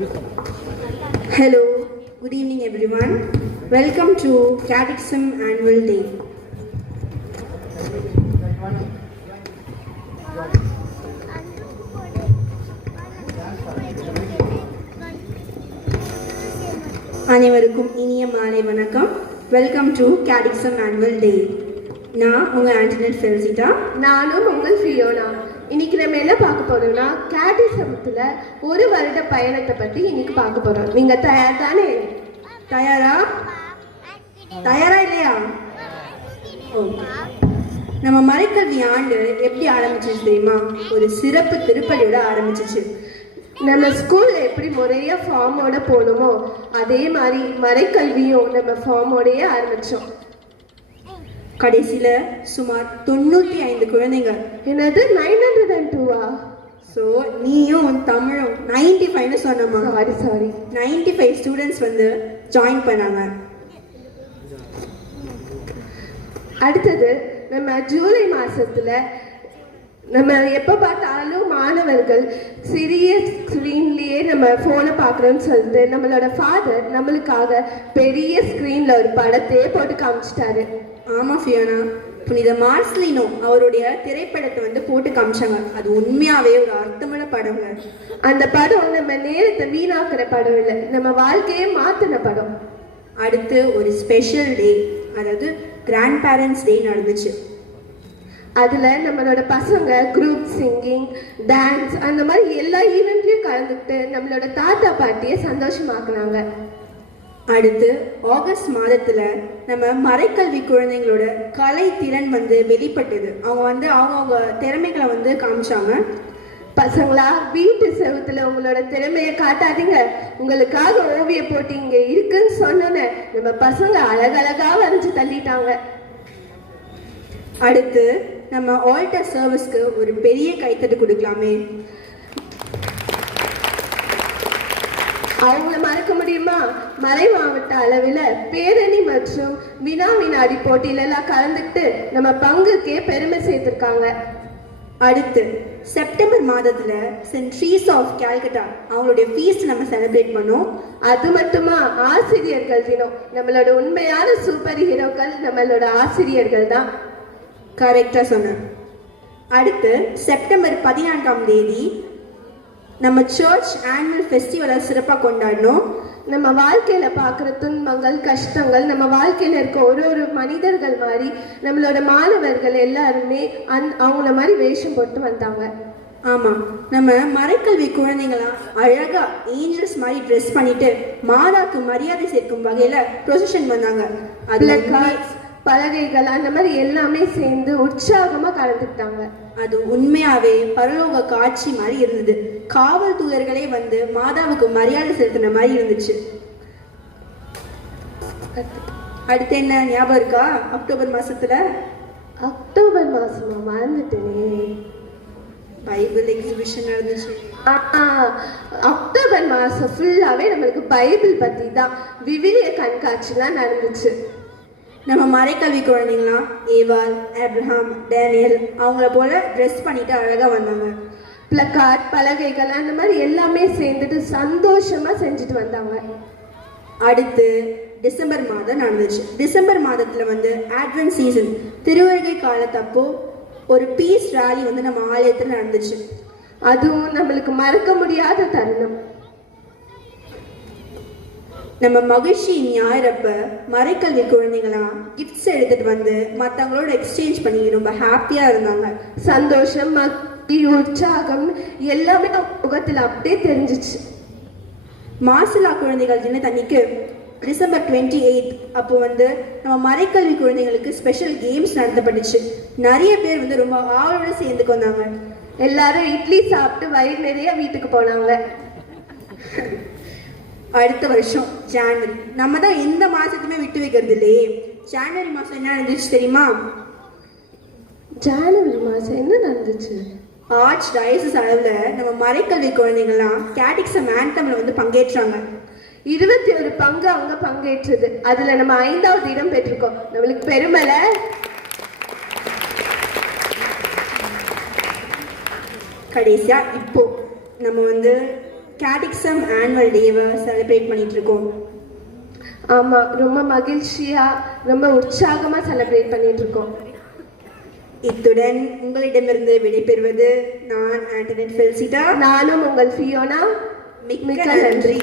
Hello, good evening everyone. Welcome to Catechism Annual Day. அனைவருக்கும் இனிய மாலை வணக்கம். Welcome to Catechism Annual Day. நான் உங்கள் ஆண்டனட் ஃபெல்சிட்டா. நானும் உங்கள் ஃபியோனா. இன்னைக்கு நம்ம என்ன பார்க்க போறோம்னா கேட்டிசமத்துல ஒரு வருட பயணத்தை பத்தி இன்னைக்கு பார்க்க போறோம். நீங்க தயார் தானே? தயாரா இல்லையா? நம்ம மறைக்கல்வி ஆண்டு எப்படி ஆரம்பிச்சிச்சு தெரியுமா? ஒரு சிறப்பு திருப்பலியோட ஆரம்பிச்சிச்சு. நம்ம ஸ்கூல்ல எப்படி முறையா ஃபார்மோட போகணுமோ அதே மாதிரி மறைக்கல்வியும் நம்ம ஃபார்மோடயே ஆரம்பிச்சோம். கடைசியில சுமார் 95 குழந்தைங்க. என்னது 902? ஸோ நீயும் தமிழும் 95 சொன்னமா? சாரி 95 ஸ்டூடெண்ட்ஸ் வந்து ஜாயின் பண்ணாங்க. அடுத்தது நம்ம ஜூலை மாசத்துல நம்ம எப்போ பார்த்தாலும் மாணவர்கள் சிறிய ஸ்க்ரீன்லேயே நம்ம ஃபோனை பார்க்குறோன்னு சொல்லிட்டு நம்மளோட ஃபாதர் நம்மளுக்காக பெரிய ஸ்க்ரீனில் ஒரு படத்தையே போட்டு காமிச்சிட்டாரு. ஆமாம் ஃபியோனா, புனித மார்ஸ்லினோ அவருடைய திரைப்படத்தை வந்து போட்டு காமிச்சாங்க. அது உண்மையாகவே ஒரு அர்த்தமான படங்க. அந்த படம் நம்ம நேரத்தை வீணாக்குற படம் இல்லை, நம்ம வாழ்க்கையே மாற்றின படம். அடுத்து ஒரு ஸ்பெஷல் டே, அதாவது கிராண்ட் பேரண்ட்ஸ் டே நடந்துச்சு. அதில் நம்மளோட பசங்க குரூப் சிங்கிங், டான்ஸ் அந்த மாதிரி எல்லா ஈவெண்ட்லையும் கலந்துக்கிட்டு நம்மளோட தாத்தா பாட்டியை சந்தோஷமாக்குனாங்க. அடுத்து ஆகஸ்ட் மாதத்தில் நம்ம மறைக்கல்வி குழந்தைங்களோட கலை திறன் வந்து வெளிப்பட்டது. அவங்க வந்து அவங்க திறமைகளை வந்து காமிச்சாங்க. பசங்களா, வீட்டு செவத்துல உங்களோட திறமையை காட்டாதீங்க, உங்களுக்காக ஓவிய போட்டி இங்க இருக்குன்னு சொன்னோன்னே நம்ம பசங்க அழகழகா வரைஞ்சு தள்ளிட்டாங்க. அடுத்து நம்ம ஆல்டர் சர்வீஸ்க்கு ஒரு பெரிய கைத்தட்டு கொடுக்கலாமே. அவங்கள மறக்க முடியுமா? மறை மாவட்ட அளவில் பேரணி மற்றும் வினாவினாடி போட்டியிலெல்லாம் கலந்துக்கிட்டு நம்ம பங்குக்கே பெருமை சேர்த்திருக்காங்க. அடுத்து செப்டம்பர் மாதத்துல சென்ட் ட்ரீஸ் ஆஃப் கால்கட்டா அவங்களுடைய ஃபீஸ்ட் நம்ம செலிப்ரேட் பண்ணோம். அது மட்டுமா, ஆசிரியர்கள் தினம். நம்மளோட உண்மையான சூப்பர் ஹீரோக்கள் நம்மளோட ஆசிரியர்கள் தான். கரெக்டாக சொன்னேன். அடுத்து செப்டம்பர் 14ஆம் தேதி நம்ம சர்ச் ஆனுவல் ஃபெஸ்டிவலை சிறப்பாக கொண்டாடினோம். நம்ம வாழ்க்கையில பார்க்குற துன்பங்கள், கஷ்டங்கள், நம்ம வாழ்க்கையில இருக்க ஒரு மனிதர்கள் மாதிரி நம்மளோட மாணவர்கள் எல்லாருமே அவங்கள மாதிரி வேஷம் போட்டு வந்தாங்க. ஆமாம், நம்ம மறைக்கல்வி குழந்தைங்களாம் அழகா ஏஞ்சல்ஸ் மாதிரி ட்ரெஸ் பண்ணிட்டு மாதாக்கு மரியாதை சேர்க்கும் வகையில ப்ரொசஷன் வந்தாங்க. அதுல பலகைகள் அந்த மாதிரி எல்லாமே சேர்ந்து உற்சாகமா கலந்துக்கிட்டாங்க. அது உண்மையாவே பரலோக காட்சி மாதிரி இருந்தது. காவல் தூதர்களே வந்து மாதாவுக்கு மரியாதை செலுத்தின மாதிரி இருந்துச்சு. அடுத்து என்ன ஞாபகம் இருக்கா? அக்டோபர் மாசத்துல மறந்துட்டேனே, பைபிள் எக்ஸிபிஷன் நடந்துச்சு. அக்டோபர் மாசம் ஃபுல்லாவே நம்மளுக்கு பைபிள் பத்தி தான் விவிலிய கண்காட்சிலாம் நடந்துச்சு. நம்ம மறைக்கல்வி குழந்தைங்களாம் ஏவாள், ஆப்ரஹாம், டேனியல் அவங்கள போல ட்ரெஸ் பண்ணிட்டு அழகா வந்தாங்க. பிளக்கார்ட், பலகைகள் அந்த மாதிரி எல்லாமே சேர்ந்துட்டு சந்தோஷமா செஞ்சுட்டு வந்தாங்க. அடுத்து டிசம்பர் மாதம் நடந்துச்சு. டிசம்பர் மாதத்துல வந்து அட்வென்ட் சீசன் திருவருகை காலத்தப்போ ஒரு பீஸ் ராலி வந்து நம்ம ஆலயத்தில் நடந்துச்சு. அதுவும் நம்மளுக்கு மறக்க முடியாத தருணம். நம்ம மகிழ்ச்சி ஞாயிறப்ப மறைக்கல்வி குழந்தைங்களாம் கிஃப்ட்ஸ் எடுத்துட்டு வந்து மற்றவங்களோட எக்ஸ்சேஞ்ச் பண்ணி ரொம்ப ஹாப்பியா இருந்தாங்க. சந்தோஷம், மகிழ்ச்சி, உற்சாகம் எல்லாமே முகத்தில் அப்படியே தெரிஞ்சிச்சு. மாசிலா குழந்தைகள் தினத்தன்னைக்கு டிசம்பர் 28 அப்போ வந்து நம்ம மறைக்கல்வி குழந்தைங்களுக்கு ஸ்பெஷல் கேம்ஸ் நடத்தப்பட்டுச்சு. நிறைய பேர் வந்து ரொம்ப ஆவலோட சேர்ந்துக்கு வந்தாங்க. எல்லாரும் இட்லி சாப்பிட்டு வயிறு நிறைய வீட்டுக்கு போனாங்க. அடுத்த வருஷம் ஜான்வரி, நம்ம தான் எந்த மாசத்துமே விட்டு வைக்கிறது இல்லையே. ஜான்வரி மாசம் என்ன நடந்துச்சு தெரியுமா? ஜான்வரி மாசம் என்ன நடந்துச்சு? ஆர்ச் டயசிஸ் அளவில் நம்ம மறைக்கல்வி குழந்தைங்கள்லாம் கேட்டிக்ஸம் ஆண்டம்ல வந்து பங்கேற்றாங்க. 21 பங்கு அவங்க பங்கேற்றது. அதுல நம்ம 5வது இடம் பெற்றிருக்கோம். நம்மளுக்கு பெருமைல. கடைசியா இப்போ நம்ம வந்து கேடிக்ஸம் ஆனுவல் டேவை செலிப்ரேட் பண்ணிட்டு இருக்கோம். ஆமா, ரொம்ப மகிழ்ச்சியா ரொம்ப உற்சாகமா செலிப்ரேட் பண்ணிட்டு இருக்கோம். இத்துடன் உங்களிடமிருந்து விடைபெறுவது நான் ஆண்டனட் ஃபெல்சிட்டா. நானும் உங்கள் ஃபியோனா. மிக்க நன்றி.